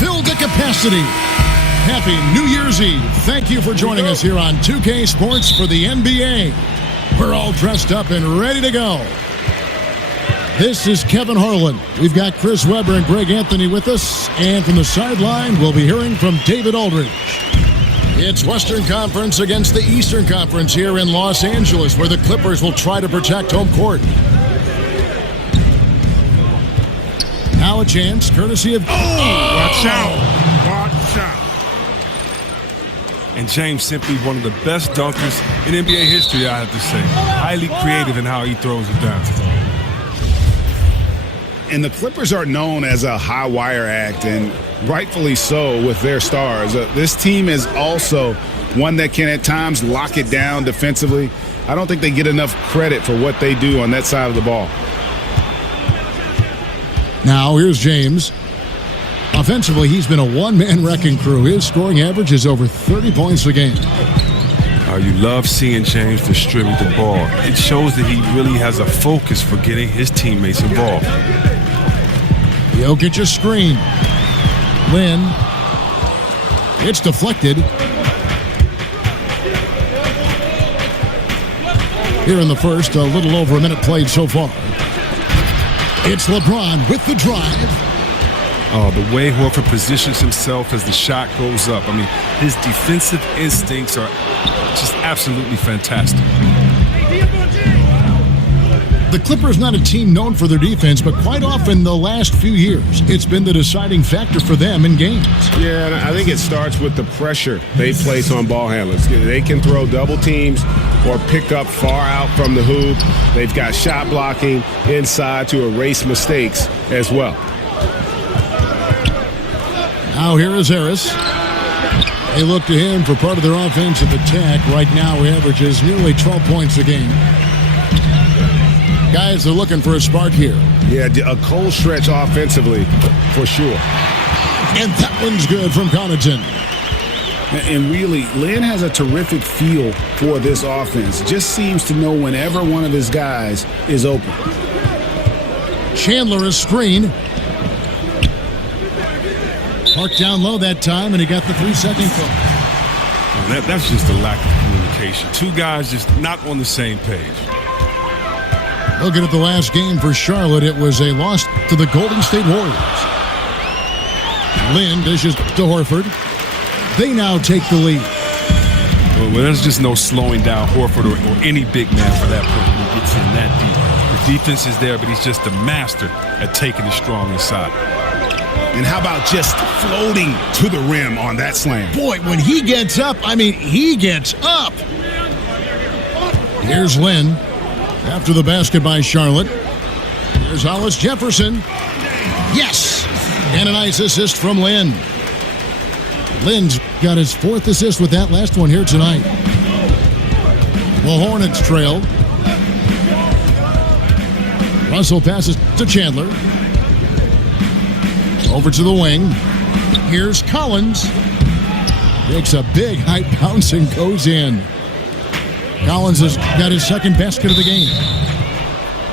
filled to capacity. Happy New Year's Eve. Thank you for joining us here on 2K Sports for the NBA. We're all dressed up and ready to go. This is Kevin Harlan. We've got Chris Webber and Greg Anthony with us. And from the sideline, we'll be hearing from David Aldridge. It's Western Conference against the Eastern Conference here in Los Angeles, where the Clippers will try to protect home court. Now a chance, courtesy of... Watch out. Watch out. And James simply one of the best dunkers in NBA history, I have to say. Highly creative in how he throws it down. And the Clippers are known as a high-wire act, and rightfully so with their stars. This team is also one that can at times lock it down defensively. I don't think they get enough credit for what they do on that side of the ball. Now here's James. Offensively, he's been a one-man wrecking crew. His scoring average is over 30 points a game. You love seeing James distribute the ball. It shows that he really has a focus for getting his teammates involved. Jokic a screen. Lynn. It's deflected. Here in the first, a little over a minute played so far. It's LeBron with the drive. Oh, the way Horford positions himself as the shot goes up. I mean, his defensive instincts are just absolutely fantastic. The Clippers not a team known for their defense, but quite often the last few years, it's been the deciding factor for them in games. Yeah, and I think it starts with the pressure they place on ball handlers. They can throw double teams or pick up far out from the hoop. They've got shot blocking inside to erase mistakes as well. Now here is Harris. They look to him for part of their offensive attack. Right now he averages nearly 12 points a game. Guys are looking for a spark here. Yeah, a cold stretch offensively for sure. And that one's good from Connaughton. And really, Lynn has a terrific feel for this offense. Just seems to know whenever one of his guys is open. Chandler is screen. Parked down low that time, and he got the 3-second call. Oh, that's just a lack of communication. Two guys just not on the same page. Looking at the last game for Charlotte, it was a loss to the Golden State Warriors. Lynn dishes to Horford. They now take the lead. Well, there's just no slowing down Horford or any big man for that person who gets in that deep. The defense is there, but he's just a master at taking it strong inside. And how about just floating to the rim on that slam? Boy, when he gets up, I mean, he gets up. Here's Lynn. After the basket by Charlotte. Here's Hollis Jefferson. Yes! And a nice assist from Lynn. Lynn's got his 4th assist with that last one here tonight. The Hornets trail. Russell passes to Chandler. Over to the wing. Here's Collins. Takes a big high bounce and goes in. Collins has got his 2nd basket of the game.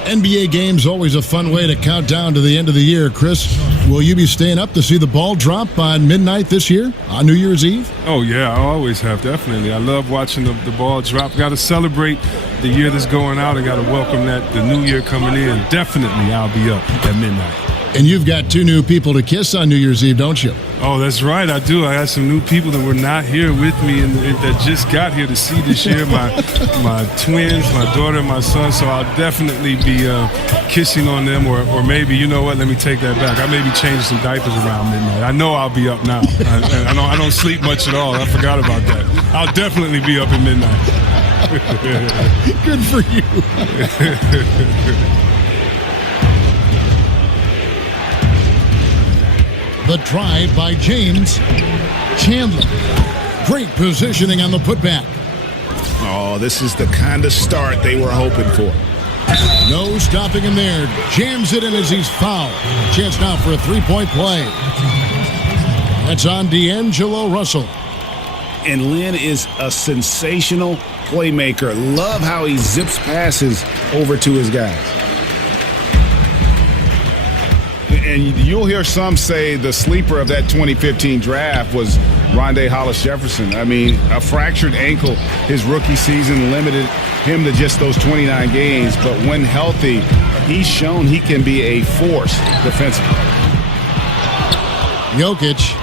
NBA games always a fun way to count down to the end of the year. Chris, will you be staying up to see the ball drop on midnight this year on New Year's Eve? Oh, yeah, I always have, definitely. I love watching the ball drop. Got to celebrate the year that's going out. I got to welcome the new year coming in. Definitely I'll be up at midnight. And you've got 2 new people to kiss on New Year's Eve, don't you? Oh, that's right, I do. I got some new people that were not here with me and that just got here to see this year. My twins, my daughter and my son. So I'll definitely be kissing on them, or maybe, you know what, let me take that back. I may be changing some diapers around midnight. I know I'll be up now. I don't sleep much at all. I forgot about that. I'll definitely be up at midnight. Good for you. The drive by James. Chandler. Great positioning on the putback. Oh, this is the kind of start they were hoping for. No stopping him there. Jams it in as he's fouled. Chance now for a 3-point play. That's on D'Angelo Russell. And Lynn is a sensational playmaker. Love how he zips passes over to his guys. And you'll hear some say the sleeper of that 2015 draft was Rondé Hollis-Jefferson. I mean, a fractured ankle his rookie season limited him to just those 29 games. But when healthy, he's shown he can be a force defensively. Jokic.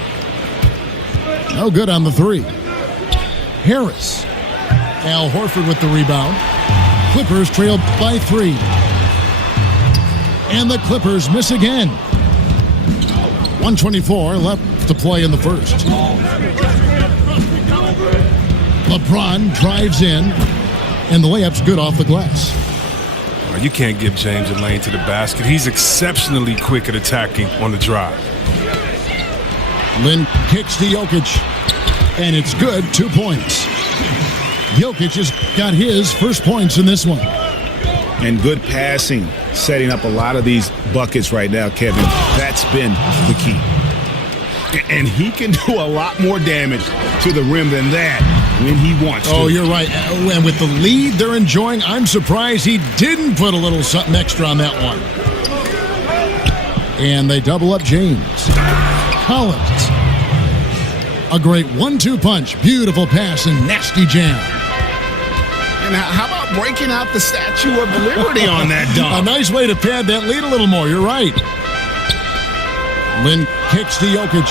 No good on the three. Harris. Al Horford with the rebound. Clippers trail by 3. And the Clippers miss again. 1:24 left to play in the first. LeBron drives in, and the layup's good off the glass. You can't give James a lane to the basket. He's exceptionally quick at attacking on the drive. Lin kicks to Jokic, and it's good. 2 points. Jokic has got his first points in this one. And good passing, setting up a lot of these buckets right now, Kevin. That's been the key. And he can do a lot more damage to the rim than that when he wants to. Oh, you're right. And with the lead they're enjoying, I'm surprised he didn't put a little something extra on that one. And they double up James. Collins. A great 1-2 punch. Beautiful pass and nasty jam. And how about breaking out the Statue of Liberty on that dunk? A nice way to pad that lead a little more. You're right. Lin kicks to Jokic.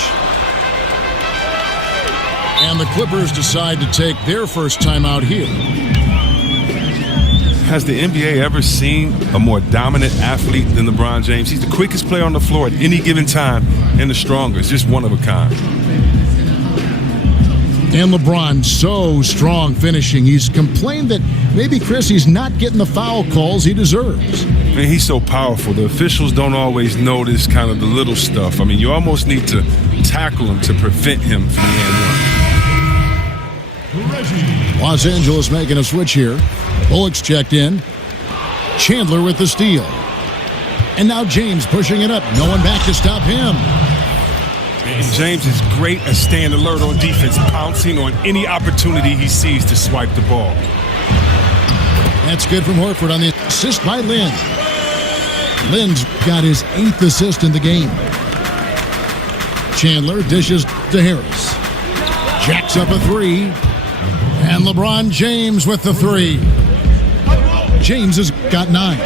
And the Clippers decide to take their first timeout here. Has the NBA ever seen a more dominant athlete than LeBron James? He's the quickest player on the floor at any given time and the strongest. Just one of a kind. And LeBron so strong finishing. He's complained that maybe, Chris, he's not getting the foul calls he deserves. Man, he's so powerful. The officials don't always notice kind of the little stuff. I mean, you almost need to tackle him to prevent him from the and one. Los Angeles making a switch here. Bullock's checked in. Chandler with the steal. And now James pushing it up. No one back to stop him. And James is great at staying alert on defense, pouncing on any opportunity he sees to swipe the ball. That's good from Horford on the assist by Lin. Lin's got his 8th assist in the game. Chandler dishes to Harris. Jacks up a 3. And LeBron James with the 3. James has got 9.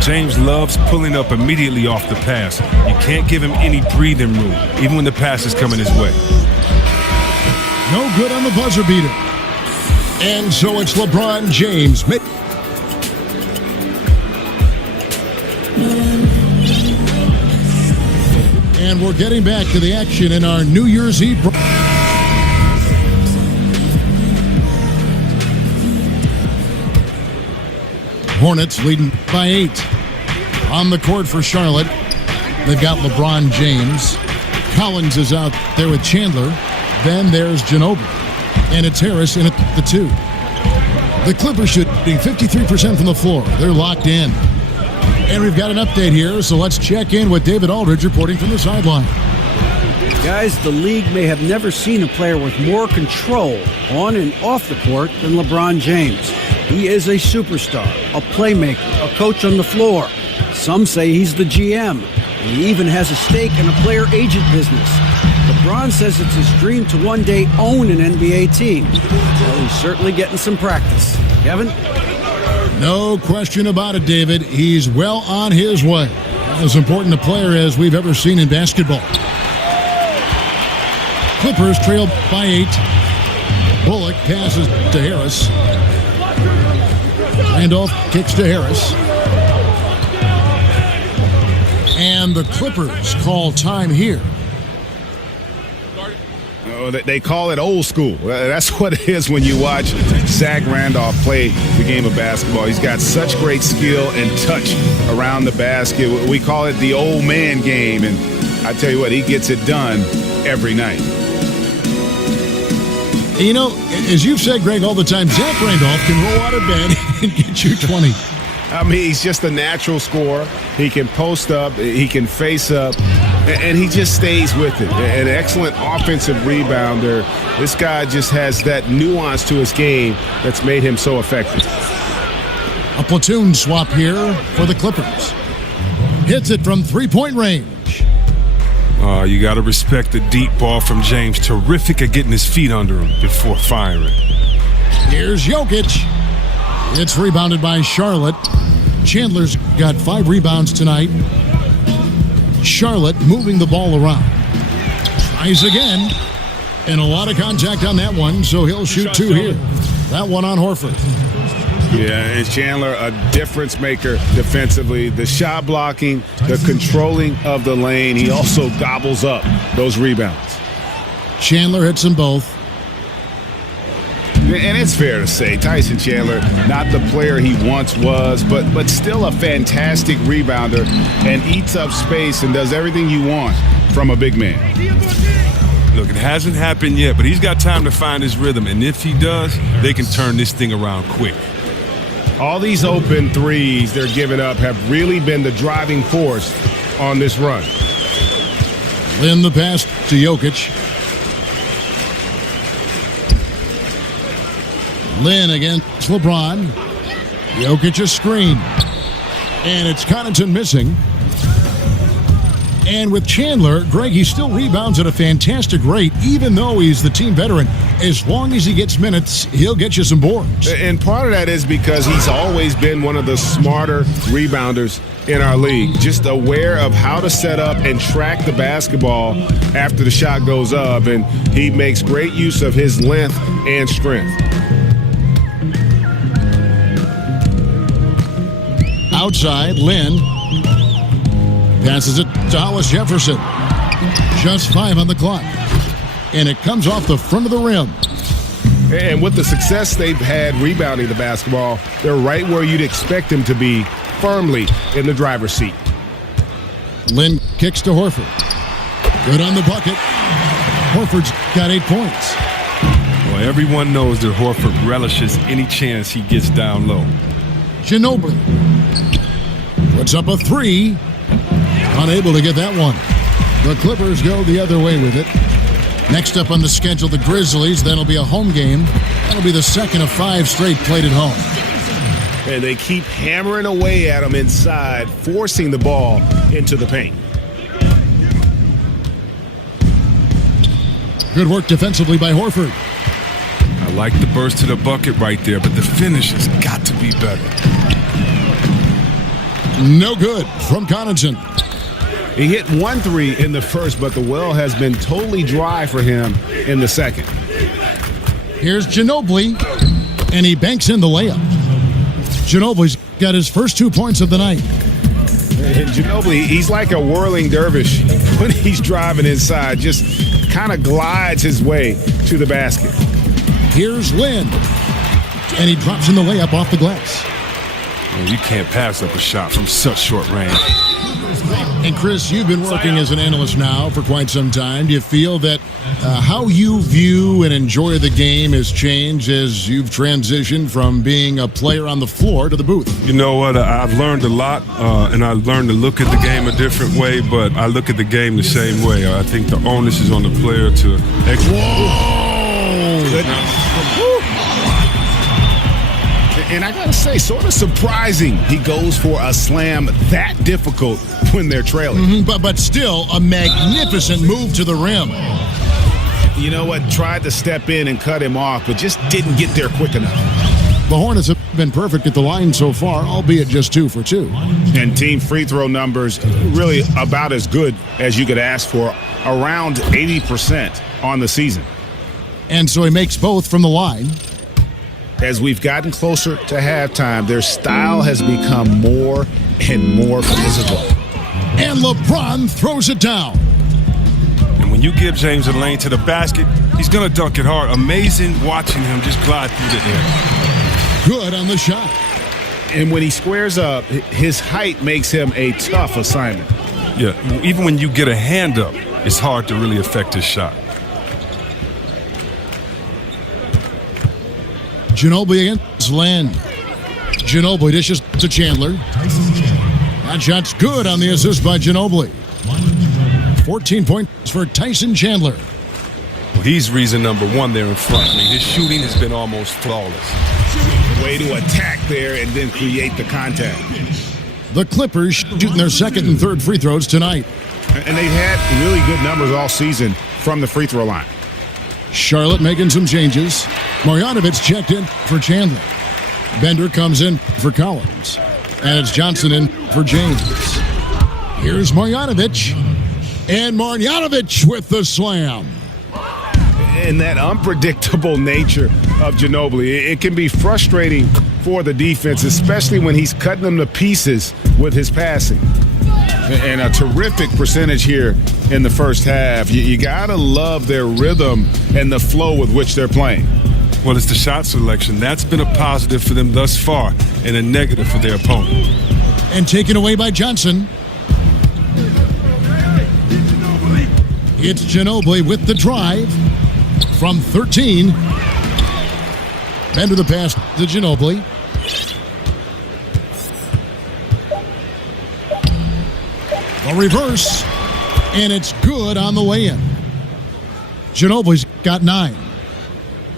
James loves pulling up immediately off the pass. You can't give him any breathing room, even when the pass is coming his way. No good on the buzzer beater. And so it's LeBron James. And we're getting back to the action in our New Year's Eve. Hornets leading by 8. On the court for Charlotte, they've got LeBron James. Collins is out there with Chandler. Then there's Ginobili. And it's Harris in at the 2. The Clippers shooting 53% from the floor. They're locked in. And we've got an update here, so let's check in with David Aldridge reporting from the sideline. Guys, the league may have never seen a player with more control on and off the court than LeBron James. He is a superstar, a playmaker, a coach on the floor. Some say he's the GM. He even has a stake in a player agent business. LeBron says it's his dream to one day own an NBA team. Well, he's certainly getting some practice. Kevin? No question about it, David. He's well on his way. As important a player as we've ever seen in basketball. Clippers trail by 8. Bullock passes to Harris. Randolph kicks to Harris. And the Clippers call time here. They call it old school. That's what it is when you watch Zach Randolph play the game of basketball. He's got such great skill and touch around the basket. We call it the old man game. And I tell you what, he gets it done every night. You know, as you've said, Greg, all the time, Zach Randolph can roll out of bed and get you 20. I mean, he's just a natural scorer. He can post up, he can face up, and he just stays with it. An excellent offensive rebounder. This guy just has that nuance to his game that's made him so effective. A platoon swap here for the Clippers. Hits it from three-point range. You got to respect the deep ball from James. Terrific at getting his feet under him before firing. Here's Jokic. It's rebounded by Charlotte. Chandler's got 5 rebounds tonight. Charlotte moving the ball around. Tries again. And a lot of contact on that one, so he'll shoot 2 here. That one on Horford. Yeah, and Chandler, a difference maker defensively. The shot blocking, the controlling of the lane. He also gobbles up those rebounds. Chandler hits them both. And it's fair to say, Tyson Chandler, not the player he once was, but still a fantastic rebounder and eats up space and does everything you want from a big man. Look, it hasn't happened yet, but he's got time to find his rhythm. And if he does, they can turn this thing around quick. All these open threes they're giving up have really been the driving force on this run. Lin the pass to Jokic. Lin against LeBron. Jokic a screen. And it's Connaughton missing. And with Chandler, Greg, he still rebounds at a fantastic rate, even though he's the team veteran. As long as he gets minutes, he'll get you some boards. And part of that is because he's always been one of the smarter rebounders in our league. Just aware of how to set up and track the basketball after the shot goes up. And he makes great use of his length and strength. Outside, Lin passes it to Hollis Jefferson. Just 5 on the clock. And it comes off the front of the rim. And with the success they've had rebounding the basketball, they're right where you'd expect them to be, firmly in the driver's seat. Lin kicks to Horford. Good on the bucket. Horford's got 8 points. Well, everyone knows that Horford relishes any chance he gets down low. Ginobili puts up a 3. Unable to get that one. The Clippers go the other way with it. Next up on the schedule, the Grizzlies. That'll be a home game. That'll be the second of 5 straight played at home. And they keep hammering away at them inside, forcing the ball into the paint. Good work defensively by Horford. I like the burst to the bucket right there, but the finish has got to be better. No good from Connaughton. He hit 1 3 in the first, but the well has been totally dry for him in the second. Here's Ginobili, and he banks in the layup. Ginobili's got his first 2 points of the night. And Ginobili, he's like a whirling dervish when he's driving inside, just kind of glides his way to the basket. Here's Lin, and he drops in the layup off the glass. Well, you can't pass up a shot from such short range. And Chris, you've been working as an analyst now for quite some time. Do you feel that how you view and enjoy the game has changed as you've transitioned from being a player on the floor to the booth? You know what? I've learned a lot, and I've learned to look at the game a different way, but I look at the game the same way. I think the onus is on the player to And I gotta say, sort of surprising he goes for a slam that difficult when they're trailing. But still, a magnificent move to the rim. You know what? Tried to step in and cut him off, but just didn't get there quick enough. The Hornets have been perfect at the line so far, albeit just 2 for 2. And team free throw numbers really about as good as you could ask for, around 80% on the season. And so he makes both from the line. As we've gotten closer to halftime, their style has become more and more physical. And LeBron throws it down. And when you give James a lane to the basket, he's going to dunk it hard. Amazing watching him just glide through the air. Good on the shot. And when he squares up, his height makes him a tough assignment. Yeah, even when you get a hand up, it's hard to really affect his shot. Ginobili against Lin. Ginobili dishes to Chandler. That shot's good on the assist by Ginobili. 14 points for Tyson Chandler. Well, he's reason number 1 there in front. I mean, his shooting has been almost flawless. Way to attack there and then create the contact. The Clippers shooting their second and third free throws tonight. And they've had really good numbers all season from the free throw line. Charlotte making some changes. Marjanovic checked in for Chandler. Bender comes in for Collins. And it's Johnson in for James. Here's Marjanovic. And Marjanovic with the slam. And that unpredictable nature of Ginobili, it can be frustrating for the defense, especially when he's cutting them to pieces with his passing. And a terrific percentage here in the first half. You got to love their rhythm and the flow with which they're playing. Well, it's the shot selection. That's been a positive for them thus far and a negative for their opponent. And taken away by Johnson. It's Ginobili with the drive from 13. Bender the pass to Ginobili. A reverse, and it's good on the way in. Ginobili's got 9.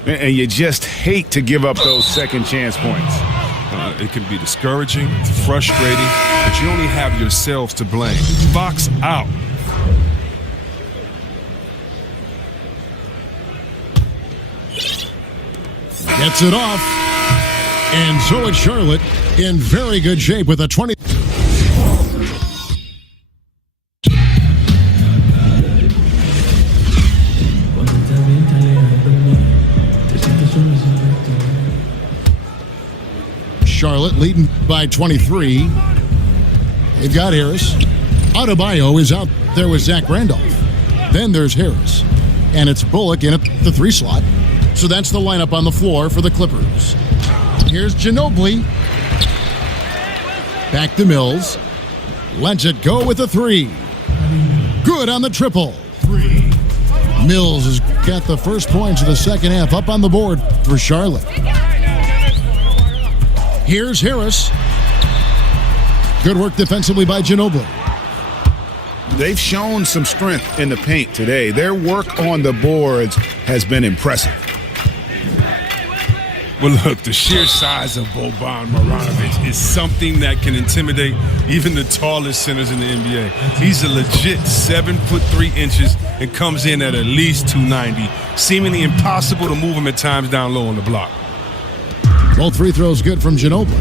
And you just hate to give up those second chance points. It can be discouraging, it's frustrating, but you only have yourselves to blame. Box out. Gets it off. And so it's Charlotte in very good shape with a 20. Charlotte leading by 23. They've got Harris. Adebayo is out there with Zach Randolph. Then there's Harris. And it's Bullock in at the 3 slot. So that's the lineup on the floor for the Clippers. Here's Ginobili. Back to Mills. Lets it go with a 3. Good on the triple. 3. Mills has got the first points of the second half up on the board for Charlotte. Here's Harris. Good work defensively by Ginobili. They've shown some strength in the paint today. Their work on the boards has been impressive. Well, look, the sheer size of Boban Marjanovic is something that can intimidate even the tallest centers in the NBA. He's a legit 7'3" and comes in at least 290, seemingly impossible to move him at times down low on the block. Both free throws good from Ginobili.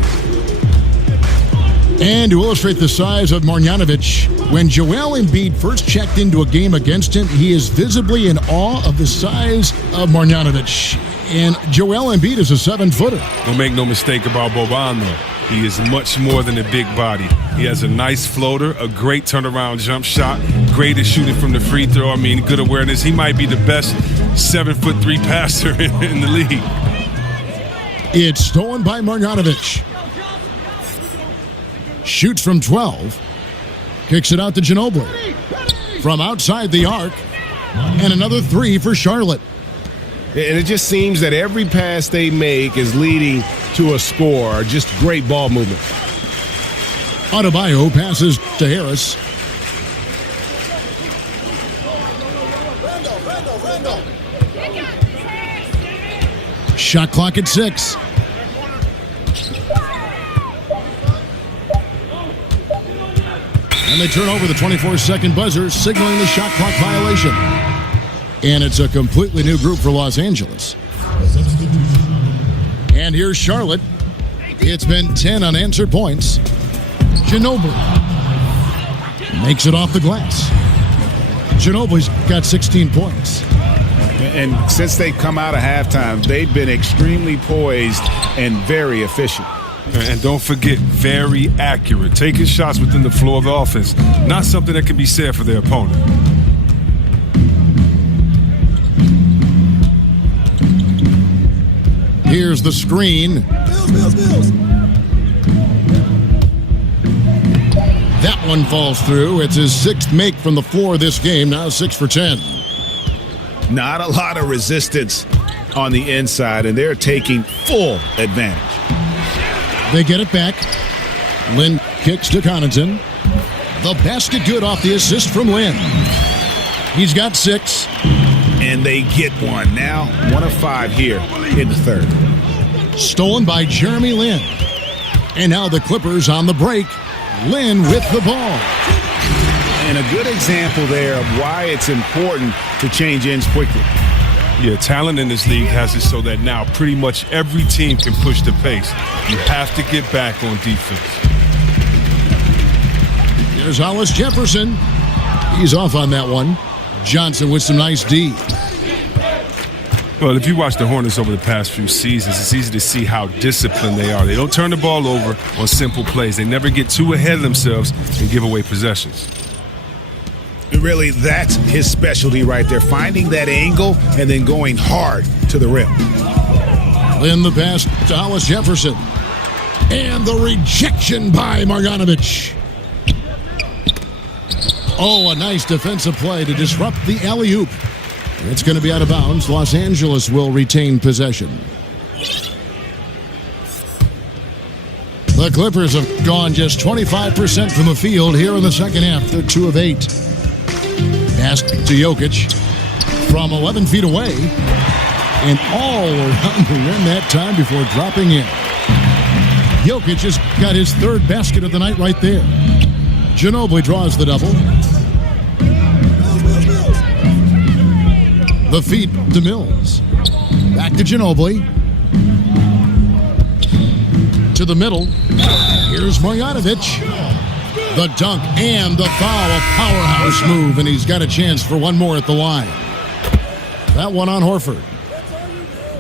And to illustrate the size of Marjanovic, when Joel Embiid first checked into a game against him, he is visibly in awe of the size of Marjanovic. And Joel Embiid is a 7-footer. Don't make no mistake about Boban, though. He is much more than a big body. He has a nice floater, a great turnaround jump shot, great at shooting from the free throw. I mean, good awareness. He might be the best 7'3" passer in the league. It's stolen by Marjanovic. Shoots from 12. Kicks it out to Ginobili. From outside the arc. And another 3 for Charlotte. And it just seems that every pass they make is leading to a score. Just great ball movement. Adebayo passes to Harris. Shot clock at 6. And they turn over the 24-second buzzer, signaling the shot clock violation. And it's a completely new group for Los Angeles. And here's Charlotte. It's been 10 unanswered points. Ginobili makes it off the glass. Ginobili's got 16 points. And since they've come out of halftime, they've been extremely poised and very efficient. And don't forget, very accurate. Taking shots within the flow of the offense. Not something that can be said for their opponent. Here's the screen. Bills. That one falls through. It's his 6th make from the floor this game. Now 6 for 10. Not a lot of resistance on the inside, and they're taking full advantage. They get it back. Lynn kicks to Connaughton. The basket good off the assist from Lynn. He's got 6. And they get one. Now 1 of 5 here in the third. Stolen by Jeremy Lin. And now the Clippers on the break. Lynn with the ball. And a good example there of why it's important to change ends quickly. Yeah, talent in this league has it so that now pretty much every team can push the pace. You have to get back on defense. Here's Hollis Jefferson. He's off on that one. Johnson with some nice D. Well, if you watch the Hornets over the past few seasons, it's easy to see how disciplined they are. They don't turn the ball over on simple plays. They never get too ahead of themselves and give away possessions. Really, that's his specialty right there, finding that angle and then going hard to the rim. In the pass to Hollis Jefferson. And the rejection by Marjanovic. Oh, a nice defensive play to disrupt the alley-oop. It's going to be out of bounds. Los Angeles will retain possession. The Clippers have gone just 25% from the field here in the second half. They're 2 of 8. Pass to Jokic from 11 feet away. And all around the rim that time before dropping in. Jokic has got his 3rd basket of the night right there. Ginobili draws the double. The feed to Mills. Back to Ginobili. To the middle. Here's Marjanovic. The dunk and the foul. A powerhouse move, and he's got a chance for one more at the line. That one on Horford.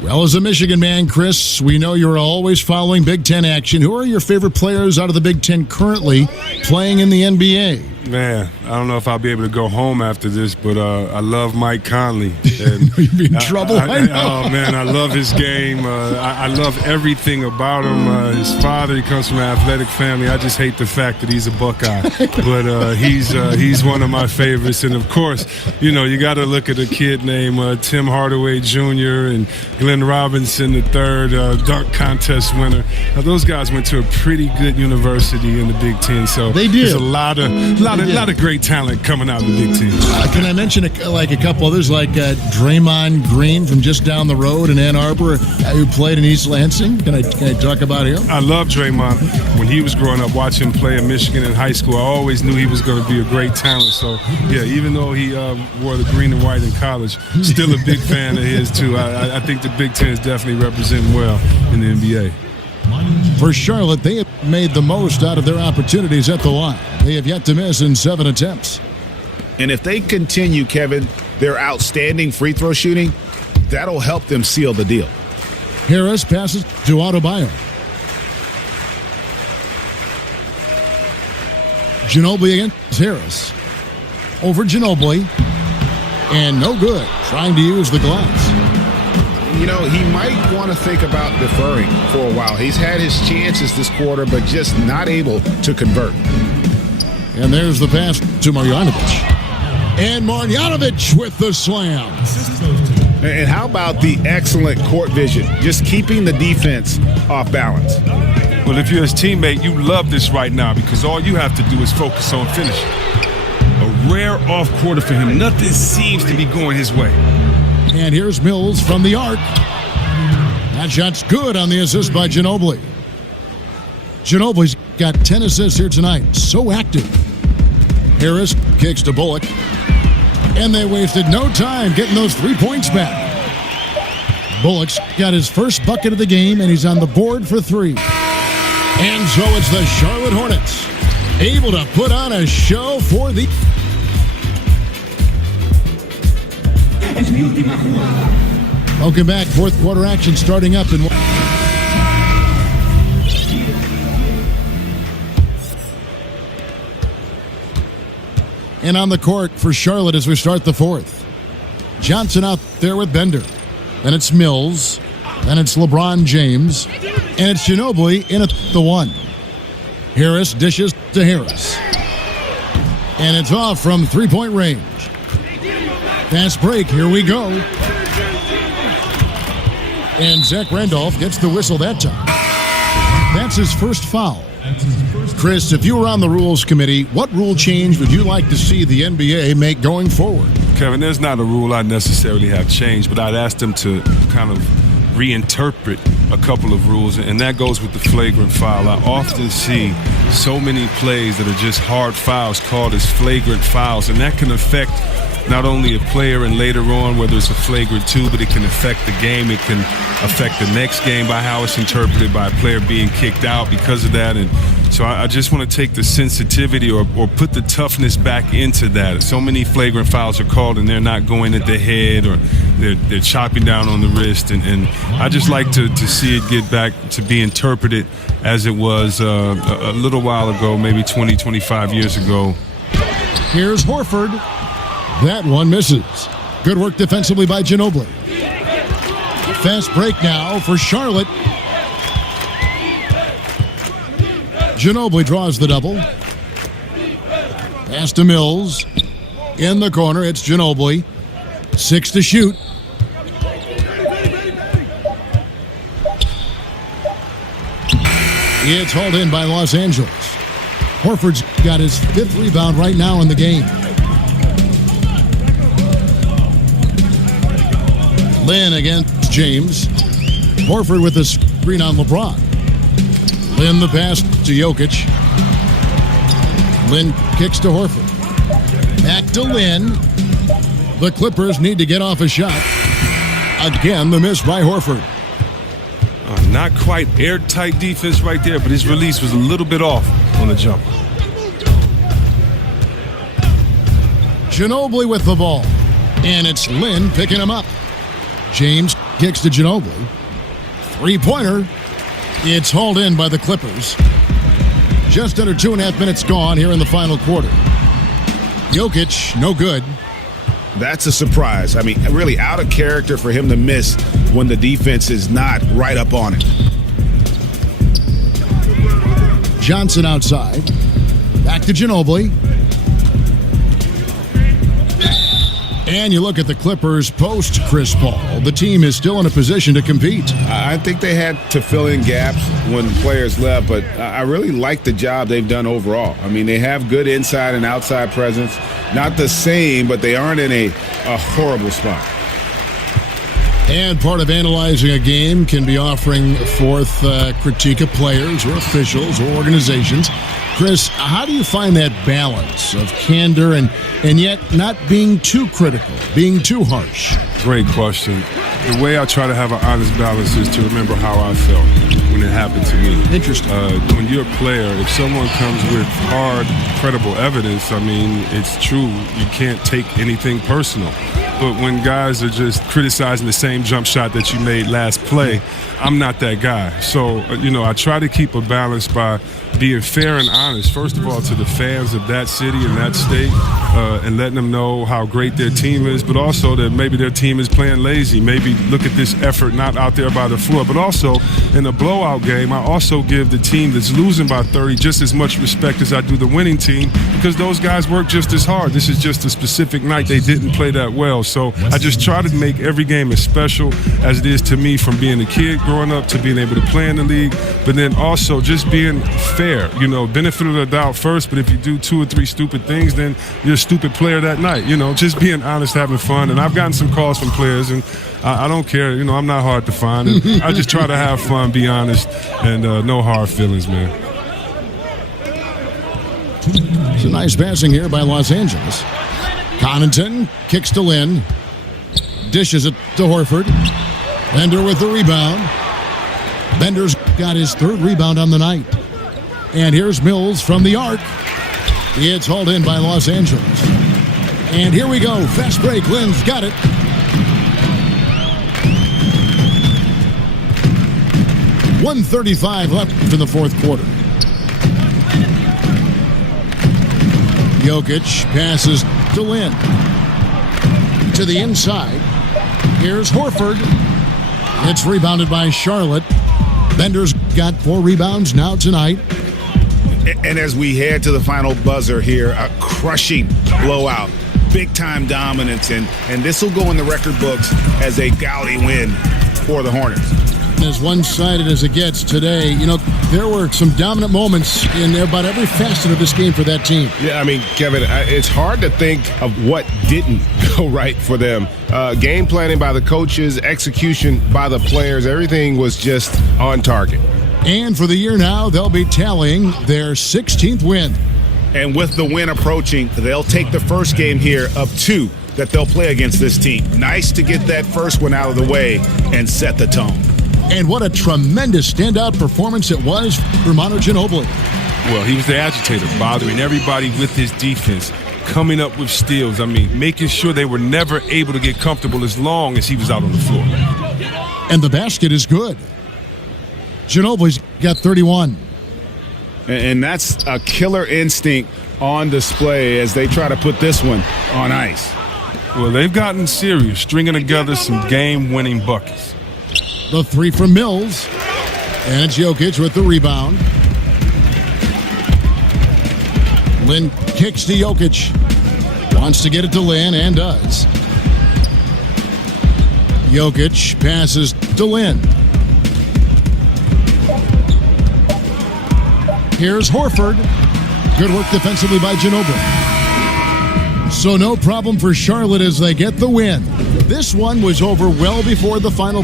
Well, as a Michigan man, Chris, we know you're always following Big Ten action. Who are your favorite players out of the Big Ten currently playing in the NBA? Man, I don't know if I'll be able to go home after this, but I love Mike Conley. And You'd be in trouble. Oh, man, I love his game. I love everything about him. His father, he comes from an athletic family. I just hate the fact that he's a Buckeye. But he's one of my favorites. And, of course, you know, you got to look at a kid named Tim Hardaway Jr. and Glenn Robinson III, dunk contest winner. Now, those guys went to a pretty good university in the Big Ten. So they did. There's a lot of great talent coming out of the Big Ten. Can I mention a couple others like Draymond Green from just down the road in Ann Arbor, who played in East Lansing? Can I talk about him? I love Draymond. When he was growing up, watching him play in Michigan in high school, I always knew he was going to be a great talent. So, yeah, even though he wore the green and white in college, still a big fan of his, too. I think the Big Ten is definitely representing well in the NBA. For Charlotte, they have made the most out of their opportunities at the line. They have yet to miss in 7 attempts. And if they continue, Kevin, their outstanding free throw shooting, that'll help them seal the deal. Harris passes to Adebayo. Ginobili against Harris. Over Ginobili. And no good. Trying to use the glass. You know, he might want to think about deferring for a while. He's had his chances this quarter, but just not able to convert. And there's the pass to Marjanovic. And Marjanovic with the slam. And how about the excellent court vision, just keeping the defense off balance? Well, if you're his teammate, you love this right now because all you have to do is focus on finishing. A rare off quarter for him. Nothing seems to be going his way. And here's Mills from the arc. That shot's good on the assist by Ginobili. Ginobili's got 10 assists here tonight. So active. Harris kicks to Bullock. And they wasted no time getting those 3 points back. Bullock's got his first bucket of the game, and he's on the board for 3. And so it's the Charlotte Hornets able to put on a show for the... Welcome back. Fourth quarter action starting up in... And on the court for Charlotte as we start the fourth. Johnson out there with Bender. Then it's Mills. Then it's LeBron James. And it's Ginobili in at the 1. Harris dishes to Harris. And it's off from 3-point range. Fast break. Here we go. And Zach Randolph gets the whistle that time. That's his first foul. Chris, if you were on the rules committee, what rule change would you like to see the NBA make going forward? Kevin, there's not a rule I necessarily have changed, but I'd ask them to kind of reinterpret a couple of rules, and that goes with the flagrant foul. I often see so many plays that are just hard fouls called as flagrant fouls, and that can affect not only a player and later on whether it's a flagrant 2, but it can affect the game. It can affect the next game by how it's interpreted by a player being kicked out because of that. And so I just want to take the sensitivity or put the toughness back into that. So many flagrant fouls are called and they're not going at the head, or they're chopping down on the wrist. And I just like to see it get back to be interpreted as it was a little while ago, maybe 20, 25 years ago. Here's Horford. That one misses. Good work defensively by Ginobili. Fast break now for Charlotte. Ginobili draws the double. Pass to Mills. In the corner, it's Ginobili. 6 to shoot. It's hauled in by Los Angeles. Horford's got his 5th rebound right now in the game. Lynn against James. Horford with a screen on LeBron. Lynn the pass to Jokic. Lynn kicks to Horford. Back to Lynn. The Clippers need to get off a shot. Again, the miss by Horford. Not quite airtight defense right there, but his release was a little bit off on the jump. Ginobili with the ball. And it's Lynn picking him up. James kicks to Ginobili. 3-pointer. It's hauled in by the Clippers. Just under 2.5 minutes gone here in the final quarter. Jokic, no good. That's a surprise. I mean, really out of character for him to miss when the defense is not right up on it. Johnson outside. Back to Ginobili. And you look at the Clippers post Chris Paul. The team is still in a position to compete. I think they had to fill in gaps when players left, but I really like the job they've done overall. I mean, they have good inside and outside presence. Not the same, but they aren't in a horrible spot. And part of analyzing a game can be offering forth critique of players or officials or organizations. Chris, how do you find that balance of candor and yet not being too critical, being too harsh? Great question. The way I try to have an honest balance is to remember how I felt when it happened to me. Interesting. When you're a player, if someone comes with hard, credible evidence, I mean, it's true. You can't take anything personal. But when guys are just criticizing the same jump shot that you made last play, I'm not that guy. So, I try to keep a balance by being fair and honest, first of all, to the fans of that city and that state, and letting them know how great their team is, but also that maybe their team is playing lazy. Maybe look at this effort not out there by the floor. But also, in a blowout game, I also give the team that's losing by 30 just as much respect as I do the winning team, because those guys work just as hard. This is just a specific night they didn't play that well. So I just try to make every game as special as it is to me, from being a kid growing up to being able to play in the league, but then also just being fair. Benefit of the doubt first, but if you do 2 or 3 stupid things, then you're a stupid player that night. Just being honest, having fun. And I've gotten some calls from players, and I don't care. I'm not hard to find. And I just try to have fun, be honest, and no hard feelings, man. It's a nice passing here by Los Angeles. Connaughton kicks to Lynn. Dishes it to Horford. Bender with the rebound. Bender's got his 3rd rebound on the night. And here's Mills from the arc. It's hauled in by Los Angeles. And here we go. Fast break. Lynn's got it. .135 left in the 4th quarter. Jokic passes to Lynn. To the inside. Here's Horford. It's rebounded by Charlotte. Bender's got 4 rebounds now tonight. And as we head to the final buzzer here, a crushing blowout, big-time dominance, and this will go in the record books as a gaudy win for the Hornets. And as one-sided as it gets today, there were some dominant moments in about every facet of this game for that team. Yeah, I mean, Kevin, it's hard to think of what didn't go right for them. Game planning by the coaches, execution by the players, everything was just on target. And for the year now, they'll be tallying their 16th win. And with the win approaching, they'll take the first game here of 2 that they'll play against this team. Nice to get that first one out of the way and set the tone. And what a tremendous standout performance it was for Manu Ginobili. Well, he was the agitator, bothering everybody with his defense, coming up with steals. I mean, making sure they were never able to get comfortable as long as he was out on the floor. And the basket is good. Ginobili's got 31. And that's a killer instinct on display as they try to put this one on ice. Well, they've gotten serious, stringing together some game-winning buckets. The 3 from Mills. And it's Jokic with the rebound. Lin kicks to Jokic. Wants to get it to Lin and does. Jokic passes to Lin. Here's Horford. Good work defensively by Ginobili. So no problem for Charlotte as they get the win. This one was over well before the final.